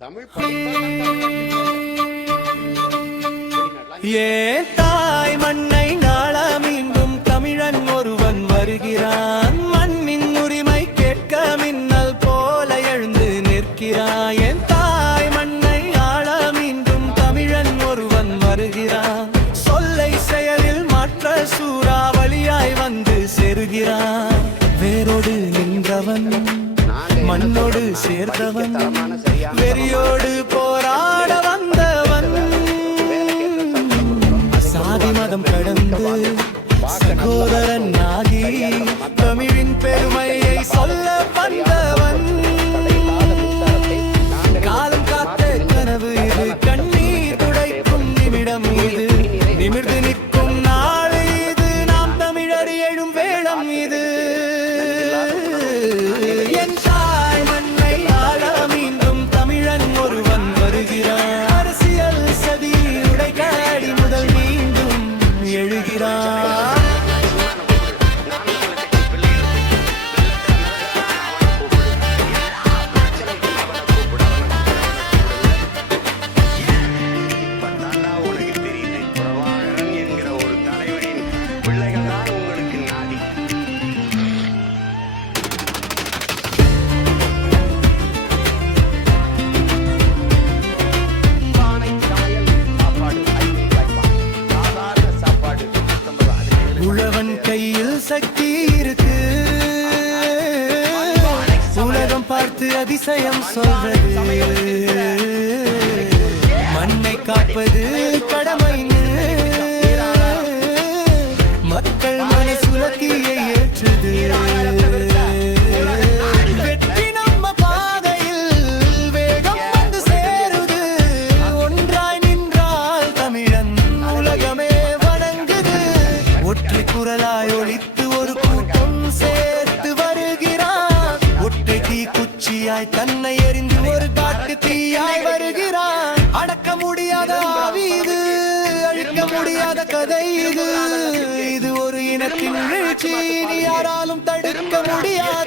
ஏன் தாய் மண்ணை நாள மீண்டும் தமிழன் ஒருவன் வருகிறான். மண்ணின் உரிமை கேட்க மின்னல் போல எழுந்து நிற்கிறான். என் தாய் மண்ணை ஆள மீண்டும் தமிழன் ஒருவன் வருகிறான். சொல்லை செயலில் மாற்ற சூறாவளியாய் வந்து செருகிறான். வேரோடு நின்றவன் மண்ணோடு சேர்ந்தவன், வெறியோடு போராட வந்தவன், சாதி மதம் கடந்து சகோதரன் ஆகி தமிழின் பெருமையை சொல்ல வந்தவன். காலம் காத்த கனவு இது, கண்ணீர் துடைக்கும் நிமிடம் இது, நிமிர்ந்து நிற்கும் நாள் இது, நாம் தமிழர் எழும் வேளம் இது. உழவன் கையில் சக்தி இருக்கு, உலகம் பார்த்து அதிசயம் சொல்றது. மண்ணை காப்பது கடமைன்னு மக்கள் மனசுலக்கியை ஏற்றுது. வெற்றி நம்ம பாதையில் வேகம் வந்து சேருது. ஒன்றாய் நின்றால் தமிழன் உலகமே வணங்குது. ஒற்றை குரலாய் ஒழித்து ஒரு கூட்டம் சேர்த்து வருகிறான். ஒற்றை தீ குச்சியாய் தன்னை எறிந்து ஒரு காட்டு தீயாய் வருகிறான். அடக்க முடியாத ஆவி இது, அழிக்க முடியாத கதை இது. இது ஒரு இனத்தின் வீழ்ச்சி, யாராலும் தடுக்க முடியாது.